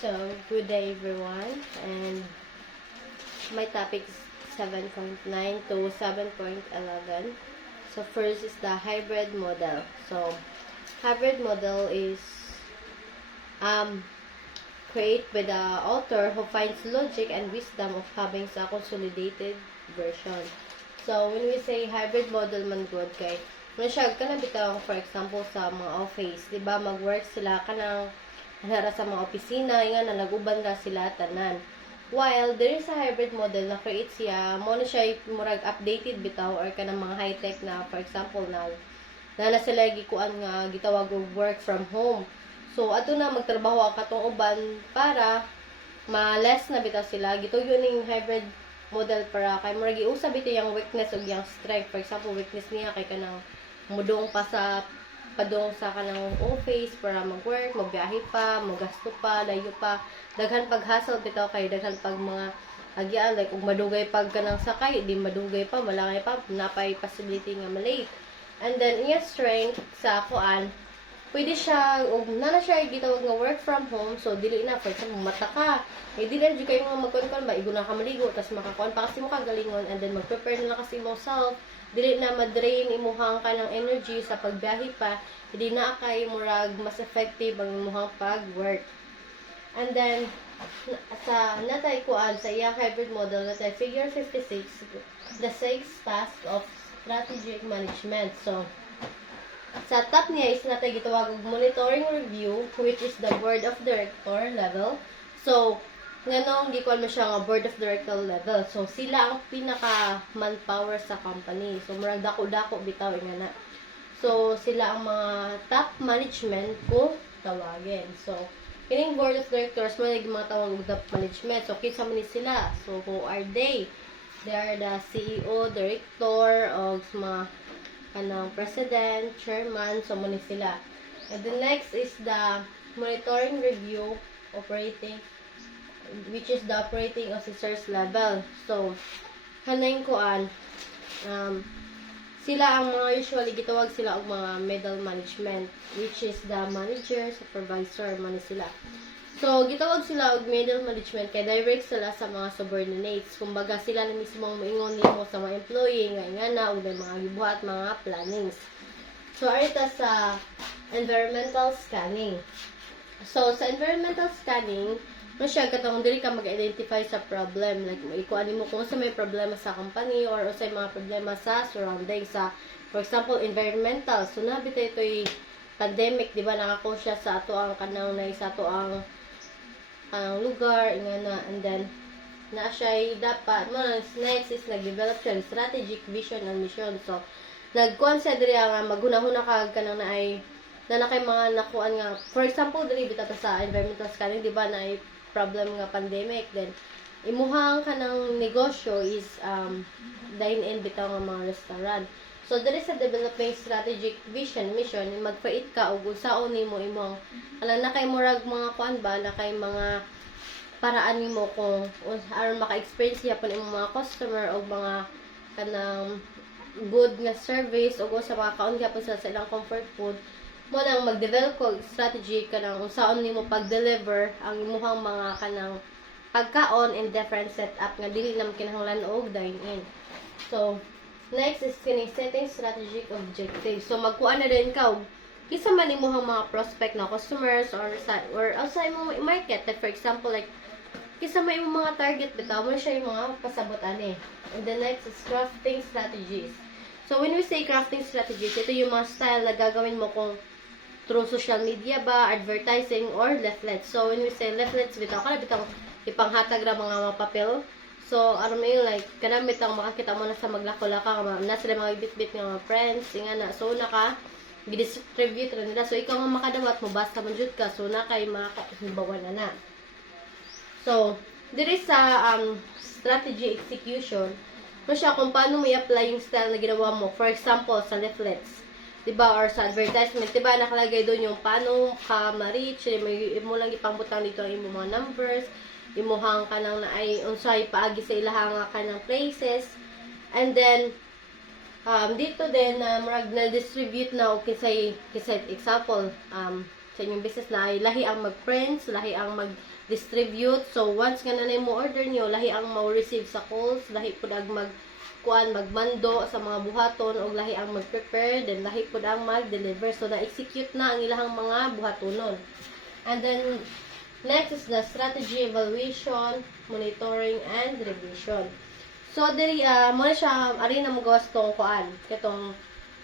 So, good day everyone, and my topic is 7.9 to 7.11. So, first is the hybrid model. So, hybrid model is created by the author who finds logic and wisdom of having a consolidated version. So, when we say hybrid model man good kay, siya ka na bitaw, for example, sa mga office, di ba, mag-work sila ka ng hara sa mga opisina, nga na naguban ra sila tanan. While there is a hybrid model na create siya, mo na siya murag updated bitaw or kanang mga high-tech na, for example, na sila gikuan nga gitawag og work from home. So ato na magtrabaho ka tong uban para ma-less na bitaw sila. Gituyo ning hybrid model para kay murag giusa bitaw yung weakness ug yung strength. For example, weakness niya kay kanang mudong pa sa padong sa kanang office para mag-work, magbiyahe pa, magasto pa, layo pa, daghan pag-hustle bitaw kay daghan pag mga agyan, like ug madugay pag kanang sakay, di madugay pa, malangay pa, napay possibility nga malate. And then iya strength sa kuan, pwede siya ug nana siya gitawag nga work from home, so dili na for example mata ka, dili na jud kayo nga magkuan ba iguna ka maligo tas makakuan pa kasi mo kagalingon and then mag-prepare na kasi mo self, dili na ma-drain imuhang ka ng energy sa pagbiyahe pa, hindi na kay murag mas effective ang imuhang pag-work. And then sa natay kuan sa iyang hybrid model natay figure 56, the 6 task of strategic management. So sa top niya is natay gitawag og monitoring review, which is the board of director level. So nganong gikuan mo siya nga board of director level. So sila ang pinaka manpower sa company. So murag dako-dako bitaw nga na. So sila ang mga top management ko tawagin. So kining board of directors mo lagi mga tawag og top management. So kinsa man ni sila? So who are they? They are the CEO, director, og mga kanang president, chairman, so muna sila. And the next is the monitoring review operating, which is the operating officers level. So kanang kuan sila ang mga usually gitawag sila og mga middle management, which is the manager, supervisor man sila. So gitawag sila og middle management kay direct sila sa mga subordinates. Kumbaga sila na mismo ang moingon nimo sa mga employee nga ingana og mga gibuhat mga plannings. So arita sa environmental scanning. So sa environmental scanning, no siya katong dili ka mag-identify sa problem, like ikuan nimo kung sa may problema sa company or sa mga problema sa surrounding sa, for example, environmental. So nabitay ito'y pandemic, di ba, nakako siya sa ato ang kanang na sa ato ang lugar ingana, and then na siya dapat mo next is nag-develop siya strategic vision and mission. So nag-consider nga maghunahuna ka kanang naay na kay mga nakuan nga, for example dili bitaw sa environmental scanning, di ba, na ay problem nga pandemic, then imuhang kanang negosyo is dine-in bitaw nga mga restaurant. So there is a developing strategic vision mission, magpait ka og unsaon nimo imong alam na kay murag mga kuan ba na kay mga paraan nimo kung aron maka-experience yapon imong mga customer og mga kanang good nga service og sa mga kaon gyapon sa ilang comfort food, mo nang mag-develop ko strategy kanang unsaon nimo pag-deliver ang imong mga kanang pagkaon in different setup nga dili nam kinahanglan og dine-in. So next is setting strategic objectives. So magkuan na din ka kisa man imong mga prospect na customers or outside mo market, like for example like kisa may imong mga target bitaw mo siya yung mga pasabot ani. And the next is crafting strategies. So when we say crafting strategies, ito yung mga style na gagawin mo kung through social media ba, advertising, or leaflets. So when we say leaflets bitaw kana bitaw ipanghatag ra mga papel. So aron mo yung like kanang bitaw makakita mo na sa maglako-laka na sila mga bit-bit nga mga friends ingana, so naka gi-distribute ra nila. So ikaw nga makadawat mo basta man jud ka, so na kay makahibawan na. So there is a strategy execution no siya kung paano mo i-apply yung style na ginawa mo, for example sa leaflets, diba, or sa advertisement, diba, nakalagay doon yung paano ka ma-reach, mo lang ipangbutang dito ang imong mga numbers, imuhang ka nang naay unsay paagi sa ilahang ka ng places, and then dito din murag na distribute na og kisay example sa inyong business na lahi ang mag-print, lahi ang mag-distribute. So once nga na mo order niyo, lahi ang ma-receive sa calls, lahi pud ang magmando sa mga buhaton o lahi ang mag-prepare, then lahi pud ang mag-deliver. So na-execute na ang ilahang mga buhatonon. And then next is the strategy evaluation, monitoring, and revision. So, diri, muna siya, ari na magawas tong kuan, katong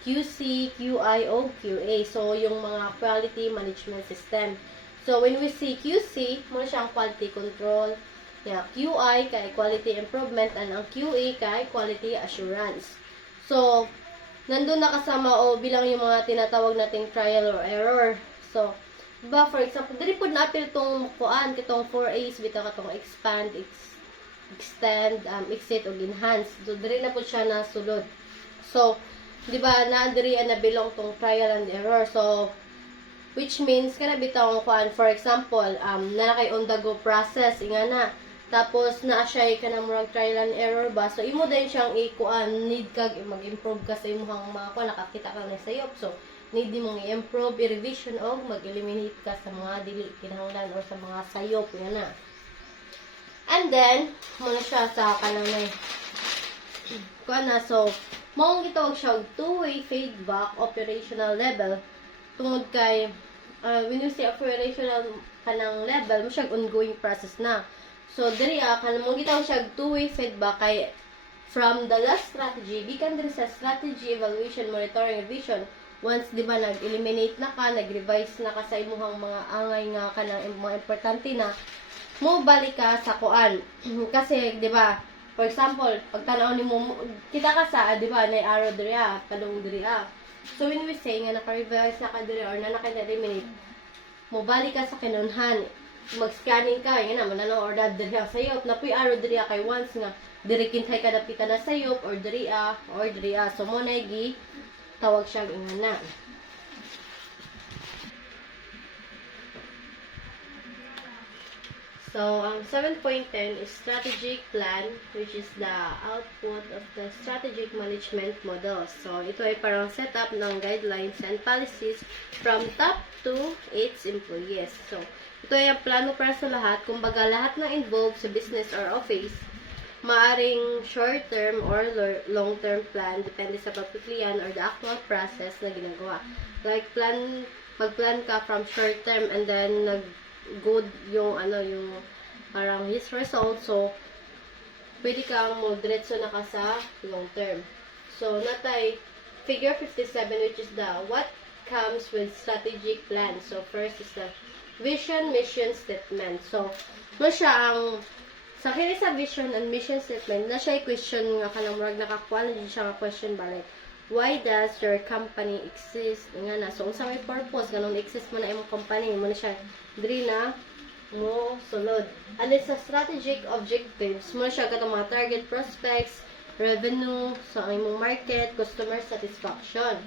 QC, QI, o QA. So, yung mga quality management system. So, when we see QC, muna siya ang quality control. Yeah, QI kay quality improvement, and ang QA kay quality assurance. So, nandun nakasama o bilang yung mga tinatawag nating trial or error. So, diba, for example, dili po na-appeal itong kuan, kitong 4A's, bitaw katong expand, extend, exit, o enhance. So, dili na po siya nasulod. So, di ba, na-diri na belong tong trial and error. So, which means, kana bitaw kuan, for example, na kay on the go process, inga na. Tapos, na-siya ka na murag trial and error ba? So, imo din siyang ikuan, need kag mag-improve ka sa imong mga kuan, nakakita ka na sayop. So, need mong i-improve, i-revision, o mag-eliminate ka sa mga dili kinahanglan or sa mga sayop, nga na. And then, muna siya sa kananay. Kuan na, so, mong gitawag siya two-way feedback operational level. Tungod kay, when you say operational kanang level, mo siya ongoing process na. So, diri kanang mong gitawag siya two-way feedback kay from the last strategy, gikan diri sa strategy, evaluation, monitoring, revision. Once, di ba, nag-eliminate na ka, nag-revise na ka sa imuhang mga angay nga ka ng mga importante na, mo balik ka sa kuan. Kasi, di ba, for example, pagtanaw ni mo, kita ka sa, di ba, na arrow diri talong diri. So, when we say nga naka-revise na ka diri or na naka-eliminate, mo balik ka sa kinunhan, mag-scanning ka, yun na, mananaw or diri sayop, na puy arrow diri kay once nga, diri kintay ka dapita na sayop, or diri or diri. So, mo na tawag siyang ingana. So, ang 7.10 is strategic plan, which is the output of the strategic management model. So, ito ay parang setup ng guidelines and policies from top to its employees. So, ito ay ang plano para sa lahat. Kumbaga, lahat ng involved sa business or office, maaring short-term or long-term plan, depende sa papipilian or the actual process na ginagawa. Like, mag-plan ka from short-term and then good yung yung parang his result. So, pwede kang diretso na ka sa long term. So, natay figure 57, which is the what comes with strategic plan. So, first is the vision, mission, statement. So, mo siya ang sa kini sa vision and mission statement, na siya question nga kanang murag nakakuha na siya nga question balik. Why does your company exist? Nga na. So, unsa may purpose, ganun exist mo na imong company, mo na siya diri na mo sulod. And it's a strategic objectives, mo na siya katong mga target prospects, revenue, sa imong market, customer satisfaction.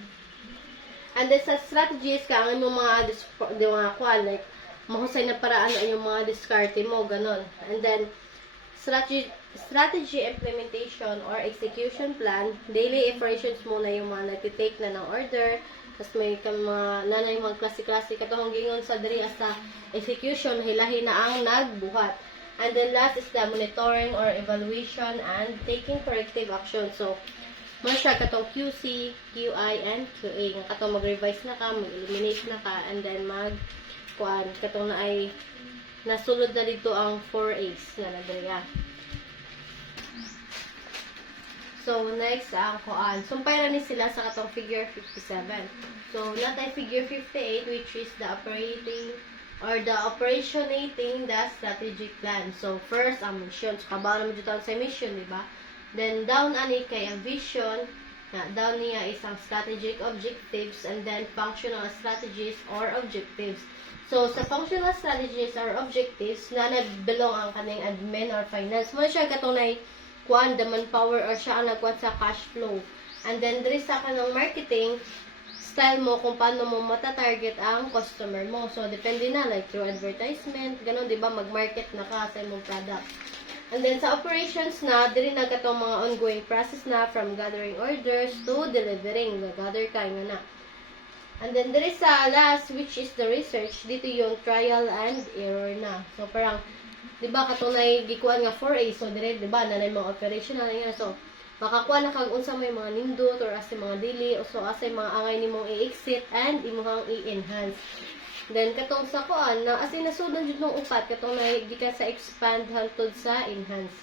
And then sa strategies ka, ang imong mga kuan, like, mahusay na paraan na yung mga diskarte mo, ganun. And then, strategy implementation or execution plan, daily operations mo na yung mga nagtitake na ng order, tapos may mga nanay mga klase-klase katong gingon sa diri sa execution, hilahi na ang nagbuhat. And then last is the monitoring or evaluation and taking corrective action. So, mo siya katong QC, QI, and QA. Nga katong mag-revise na ka, mag-eliminate na ka, and then katong na ay nasulod na dito ang 4A's na nagdala. So, next, ang kuan. Sumpay na ni sila sa katong figure 57. So, natay figure 58, which is the operating or the operationating the strategic plan. So, first, ang mission. So, kabaw naman dito sa mission, di ba? Then, down ani kay ang vision. Down niya is ang strategic objectives and then functional strategies or objectives. So, sa functional strategies or objectives, na belong ang kaning admin or finance. Mo siya katunay kuan the manpower or siya ang nagkuan sa cash flow. And then, diri sa kanang marketing, style mo kung paano mo mata-target ang customer mo. So, depende na, like through advertisement, ganun, di ba, mag-market na ka sa imong product. And then, sa operations na, diri na katong mga ongoing process na from gathering orders to delivering. Gather ka nga na. And then there is sa last, which is the research. Dito yung trial and error na. So parang, di ba katunay gikuan nga 4A, so dire, di ba, nanay mga operational nga. So makakuha na kag unsa may mga nindot or asay mga dili, o so asay mga angay nimong i-exit and imong i-enhance. Then katong sa kuan na as in nasudon jud nung upat katong gikan sa expand hangtod sa enhance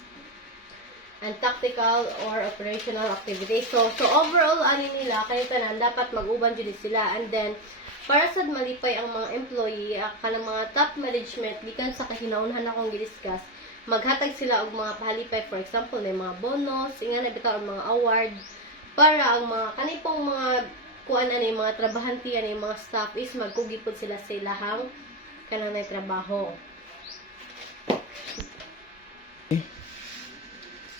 and tactical or operational activities. So overall, ani nila, kayo tanan, dapat mag-uban dyan sila. And then, para sa malipay ang mga employee, kanang mga top management, gikan sa kahinahunhan akong gidiscuss, maghatag sila og mga pahalipay, for example, may mga bonus, inga na bitaw ang mga award, para ang mga kanipong mga kuan ani mga trabahante ani mga staff is magkugipod sila sa ilahang kanang nay trabaho.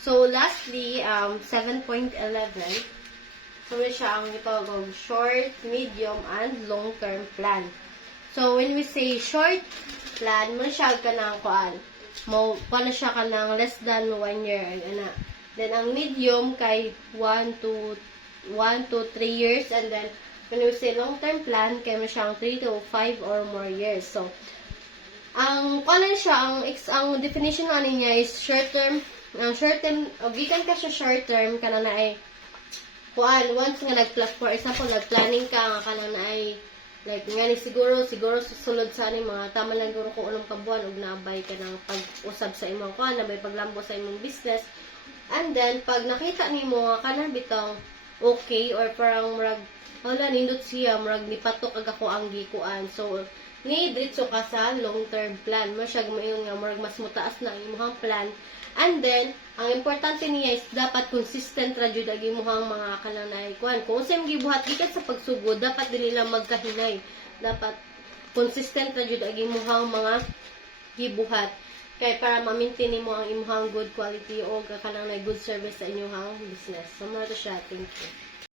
So, lastly, 7.11, so siya ang itawag short, medium, and long-term plan. So, when we say short plan, mo siya ka ng kuan. Paano siya ka ng less than 1 year. Ana. Then, ang medium kay 1 to 3 years. And then, when we say long-term plan, kay mo siyang 3 to 5 or more years. So, ang kuan siya, ang definition na niya is short-term. Short term, gikan ka siya short term, kana na ay kuan, once nga for example, nag-planning ka, nga kana na ay like nga ni siguro susulod sa ani mga tama lang guro kung unong kabuan ug naabay ka ng pag-usab sa imong kuan, nabay paglambo sa imong business. And then pag nakita nimo nga kana bitong okay or parang murag wala nindot siya murag nipatok ag ako ang gikuan. So ni diretso ka sa long-term plan. Mo siya gumayon nga murag mas mutaas na ang imong plan. And then, ang importante niya is dapat consistent ra jud ang imong mga kananay kuan. Kung unsay gibuhat gikan sa pagsugod, dapat dili lang magkahinay. Dapat consistent ra jud ang imong mga gibuhat kay para ma-maintain nimo ang imong good quality o kanang good service sa inyong business. So, mo to siya. Thank you.